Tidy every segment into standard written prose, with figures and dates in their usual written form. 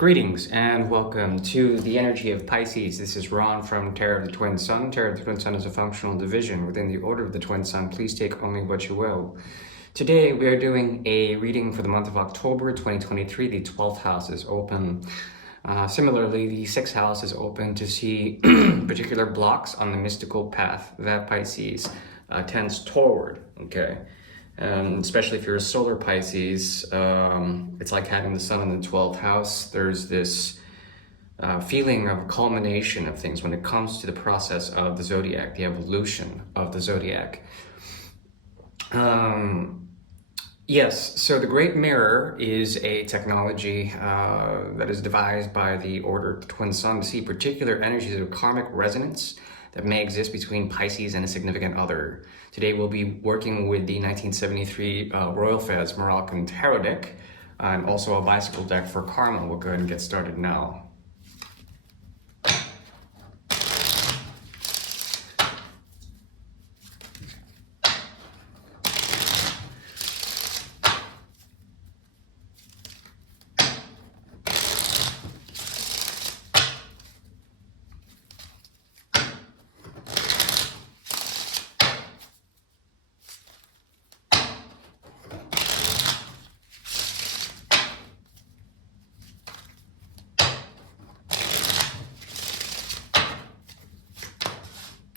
Greetings and welcome to the energy of Pisces. This is Ron from Tarot of the Twin Sun. Tarot of the Twin Sun is a functional division within the Order of the Twin Sun. Please take only what you will. Today we are doing a reading for the month of October 2023. The 12th house is open. Similarly, the 6th house is open to see particular blocks on the mystical path that Pisces tends toward. Okay. Especially if you're a solar Pisces, it's like having the sun in the 12th house. There's this feeling of culmination of things when it comes to the process of the zodiac, the evolution of the zodiac. Yes, so the Great Mirror is a technology that is devised by the Order of the Twin Sun to see particular energies of karmic resonance that may exist between Pisces and a significant other. Today we'll be working with the 1973 Royal Fez Moroccan Tarot deck and also a bicycle deck for Karma. We'll go ahead and get started now.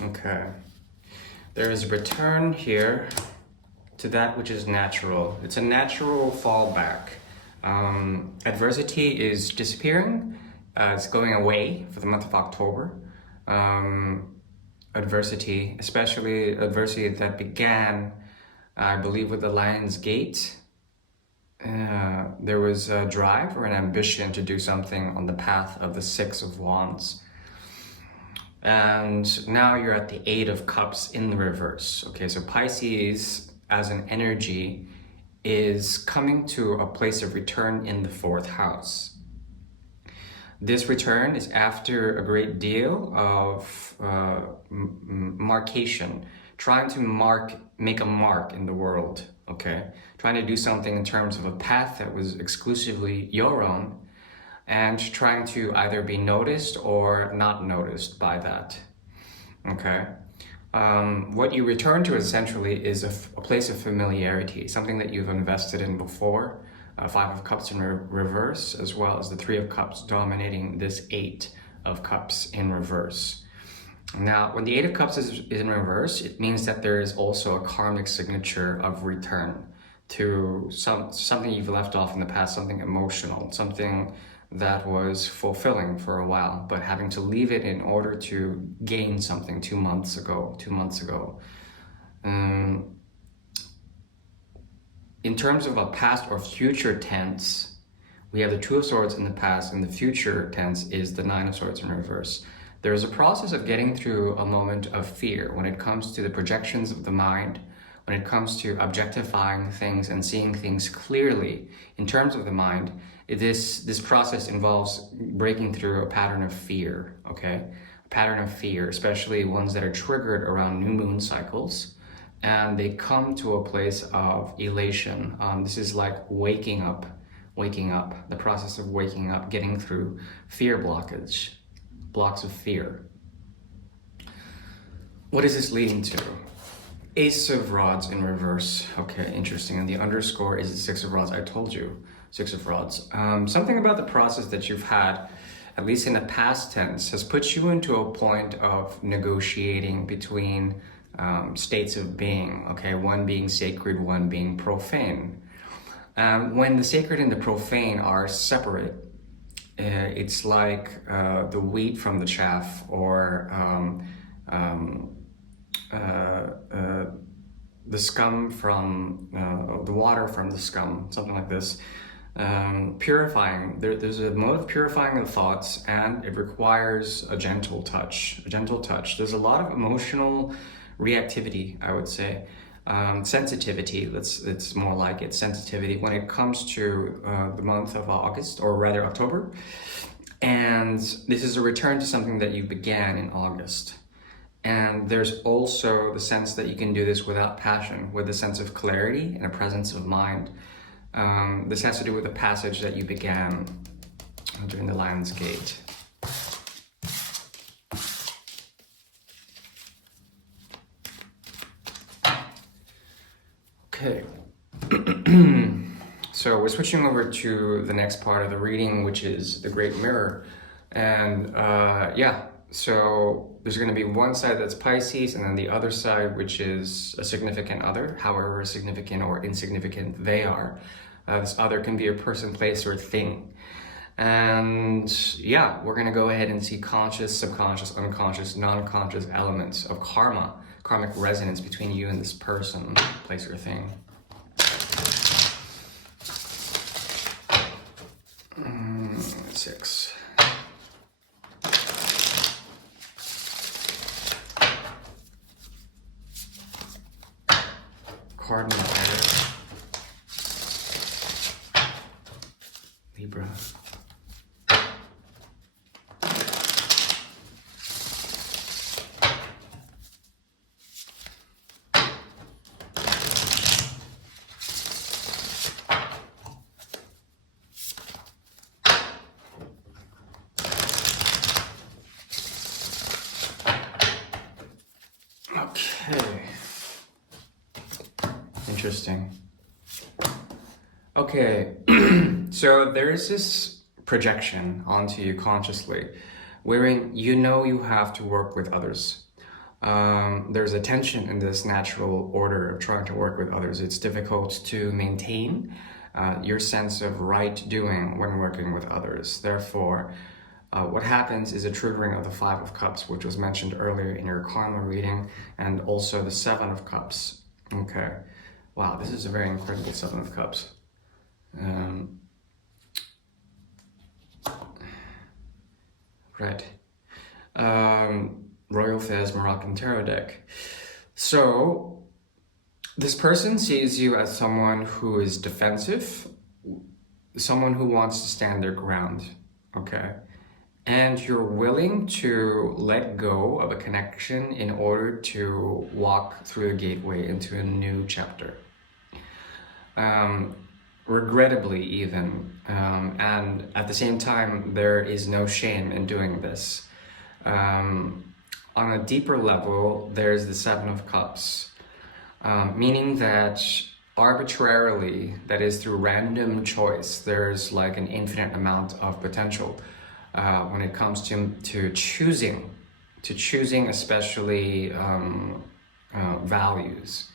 Okay, there is a return here to that which is natural. It's a natural fallback. Adversity is disappearing. It's going away for the month of October. Adversity, especially adversity that began, I believe, with the Lion's Gate. There was a drive or an ambition to do something on the path of the Six of Wands. And now you're at the Eight of Cups in the reverse. Okay, so Pisces as an energy is coming to a place of return in the 4th house. This return is after a great deal of markation, trying to make a mark in the world, okay? Trying to do something in terms of a path that was exclusively your own, and trying to either be noticed or not noticed by that, okay? What you return to essentially is a place of familiarity, something that you've invested in before, 5 of Cups in reverse, as well as the 3 of Cups dominating this 8 of Cups in reverse. Now, when the 8 of Cups is in reverse, it means that there is also a karmic signature of return to something you've left off in the past, something emotional, something that was fulfilling for a while, but having to leave it in order to gain something 2 months ago. In terms of a past or future tense, we have the 2 of Swords in the past, and the future tense is the 9 of Swords in reverse. There is a process of getting through a moment of fear when it comes to the projections of the mind, when it comes to objectifying things and seeing things clearly in terms of the mind. This process involves breaking through a pattern of fear, okay? A pattern of fear, especially ones that are triggered around new moon cycles, and they come to a place of elation. This is like waking up, the process of waking up, getting through fear blockage, blocks of fear. What is this leading to? Ace of Rods in reverse. Okay, interesting. And the underscore is the 6 of Rods. I told you, 6 of Rods. Something about the process that you've had, at least in the past tense, has put you into a point of negotiating between states of being, okay? One being sacred, one being profane. When the sacred and the profane are separate, it's like the wheat from the chaff, or the scum from the water from the scum, something like this. Purifying, there's a mode of purifying the thoughts, and it requires a gentle touch. There's a lot of emotional reactivity, I would say. Sensitivity, it's more like it, sensitivity when it comes to the month of August, or rather October. And this is a return to something that you began in August. And there's also the sense that you can do this without passion, with a sense of clarity and a presence of mind. This has to do with the passage that you began. during the Lion's Gate. Okay. So we're switching over to the next part of the reading, which is the Great Mirror. And yeah, so there's going to be one side that's Pisces, and then the other side, which is a significant other, however significant or insignificant they are. This other can be a person, place, or thing. And yeah, we're going to go ahead and see conscious, subconscious, unconscious, non-conscious elements of karma, karmic resonance between you and this person, place, or thing. Six. Cardinal Iris. Libra. Okay. Interesting. Okay, so there is this projection onto you consciously, wherein you know you have to work with others. There's a tension in this natural order of trying to work with others. It's difficult to maintain your sense of right doing when working with others. Therefore, what happens is a triggering of the Five of Cups, which was mentioned earlier in your karma reading, and also the Seven of Cups. Okay. Wow, this is a very incredible Seven of Cups. Right. Royal Fez Moroccan Tarot deck. So, this person sees you as someone who is defensive, someone who wants to stand their ground, okay? And you're willing to let go of a connection in order to walk through a gateway into a new chapter. Regrettably even, and at the same time, there is no shame in doing this. On a deeper level, there's the Seven of Cups, meaning that arbitrarily, that is through random choice, there's like an infinite amount of potential when it comes to choosing especially values.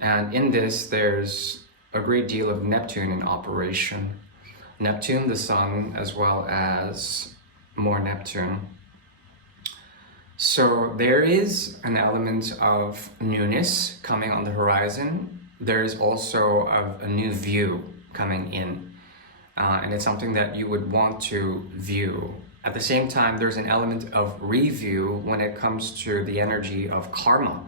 And in this, there's a great deal of Neptune in operation. Neptune, the sun, as well as more Neptune. So there is an element of newness coming on the horizon. There is also a new view coming in. And it's something that you would want to view. At the same time, there's an element of review when it comes to the energy of karma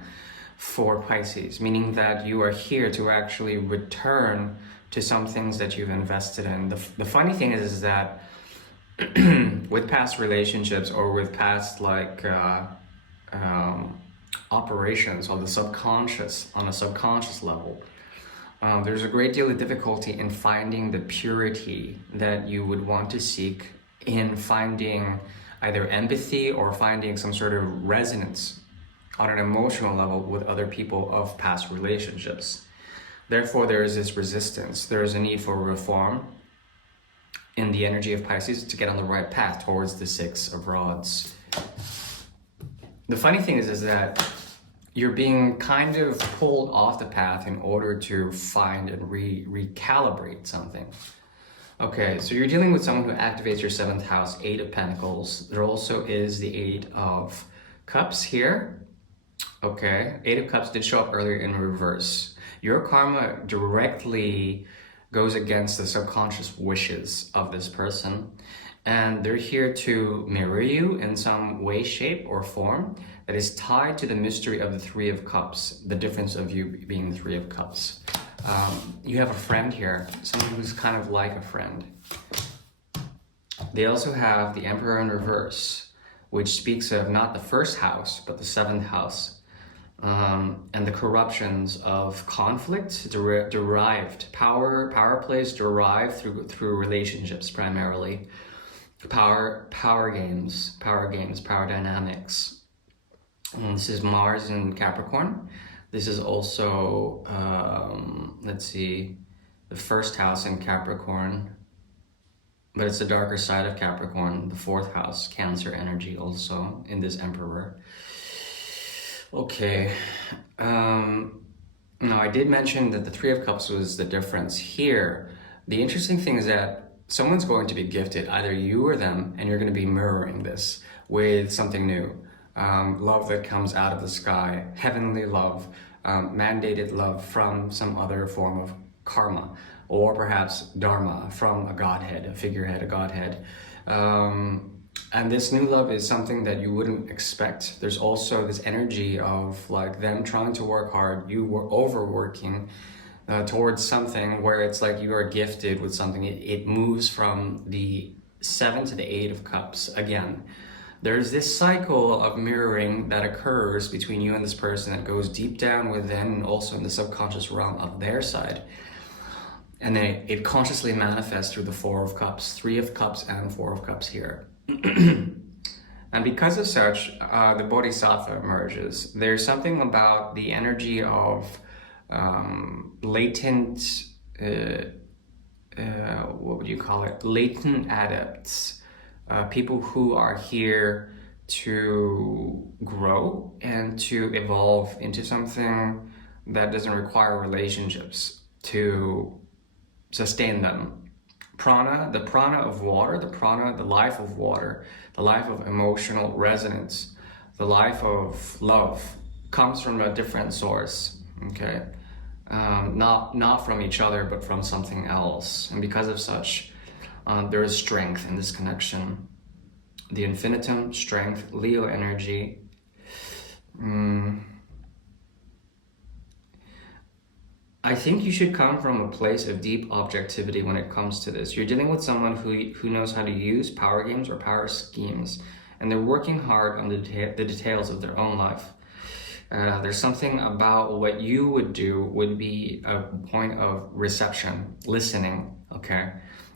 for Pisces, meaning that you are here to actually return to some things that you've invested in. The funny thing is that with past relationships or with past operations on a subconscious level, there's a great deal of difficulty in finding the purity that you would want to seek in finding either empathy or finding some sort of resonance on an emotional level with other people of past relationships. Therefore, there is this resistance. There is a need for reform in the energy of Pisces to get on the right path towards the Six of Rods. The funny thing is that you're being kind of pulled off the path in order to find and recalibrate something. Okay, so you're dealing with someone who activates your 7th house, 8 of Pentacles. There also is the 8 of Cups here. Okay, 8 of Cups did show up earlier in reverse. Your karma directly goes against the subconscious wishes of this person, and they're here to mirror you in some way, shape, or form that is tied to the mystery of the 3 of Cups, the difference of you being the 3 of Cups. You have a friend here, someone who's kind of like a friend. They also have the Emperor in reverse, which speaks of not the 1st house, but the 7th house. And the corruptions of conflict derived, power plays derived through relationships primarily. power games, power dynamics. And this is Mars in Capricorn. This is also, let's see, the first house in Capricorn, but it's the darker side of Capricorn, the fourth house, Cancer energy also in this Emperor. Okay, now I did mention that the Three of Cups was the difference here. The interesting thing is that someone's going to be gifted, either you or them, and you're going to be mirroring this with something new. Love that comes out of the sky, heavenly love, mandated love from some other form of karma, or perhaps dharma from a godhead, a figurehead, a godhead. And this new love is something that you wouldn't expect. There's also this energy of like them trying to work hard, you were overworking towards something where it's like you are gifted with something. It moves from the 7 to the 8 of Cups again. There's this cycle of mirroring that occurs between you and this person that goes deep down within and also in the subconscious realm of their side. And then it consciously manifests through the 4 of Cups, 3 of Cups and 4 of Cups here. And because of such, the Bodhisattva emerges. There's something about the energy of latent, what would you call it? Latent adepts. People who are here to grow and to evolve into something that doesn't require relationships to sustain them. Prana, the prana of water, the life of water, the life of emotional resonance, the life of love comes from a different source, okay? Not from each other, but from something else. And because of such, there is strength in this connection. The infinitum, strength, Leo energy. I think you should come from a place of deep objectivity when it comes to this. You're dealing with someone who knows how to use power games or power schemes, and they're working hard on the details of their own life. There's something about what you would do would be a point of reception, listening, okay?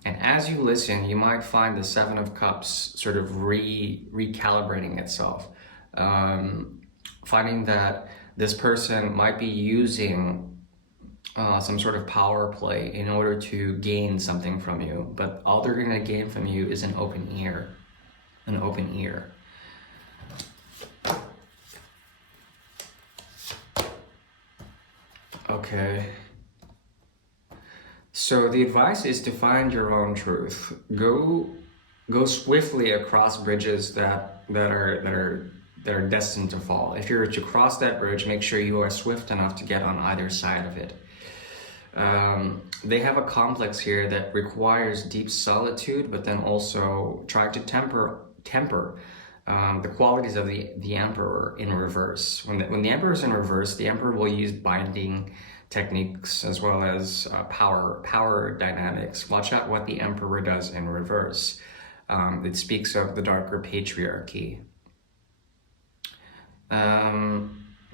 And as you listen, you might find the 7 of Cups sort of recalibrating itself. Finding that this person might be using some sort of power play in order to gain something from you, but all they're going to gain from you is an open ear. An open ear. Okay. So the advice is to find your own truth. Go swiftly across bridges that are destined to fall. If you're to cross that bridge, make sure you are swift enough to get on either side of it. They have a complex here that requires deep solitude, but then also try to temper the qualities of the Emperor in reverse. When the Emperor is in reverse, the Emperor will use binding techniques as well as power dynamics. Watch out what the Emperor does in reverse. It speaks of the darker patriarchy.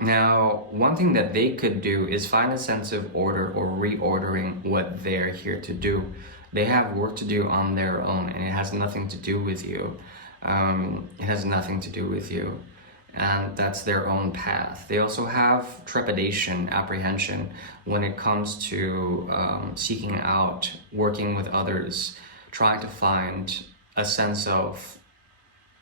Now, one thing that they could do is find a sense of order or reordering what they're here to do. They have work to do on their own, and it has nothing to do with you. It has nothing to do with you. And that's their own path. They also have trepidation, apprehension when it comes to seeking out, working with others, trying to find a sense of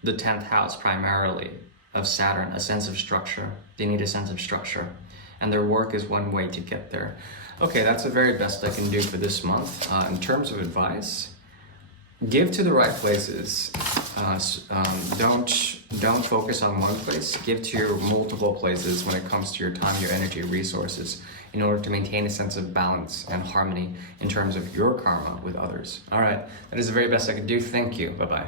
the 10th house primarily, of Saturn, a sense of structure. They need a sense of structure, and their work is one way to get there. Okay, that's the very best I can do for this month. In terms of advice, give to the right places. Don't focus on one place. Give to your multiple places when it comes to your time, your energy, resources, in order to maintain a sense of balance and harmony in terms of your karma with others. All right, that is the very best I can do. Thank you. Bye-bye.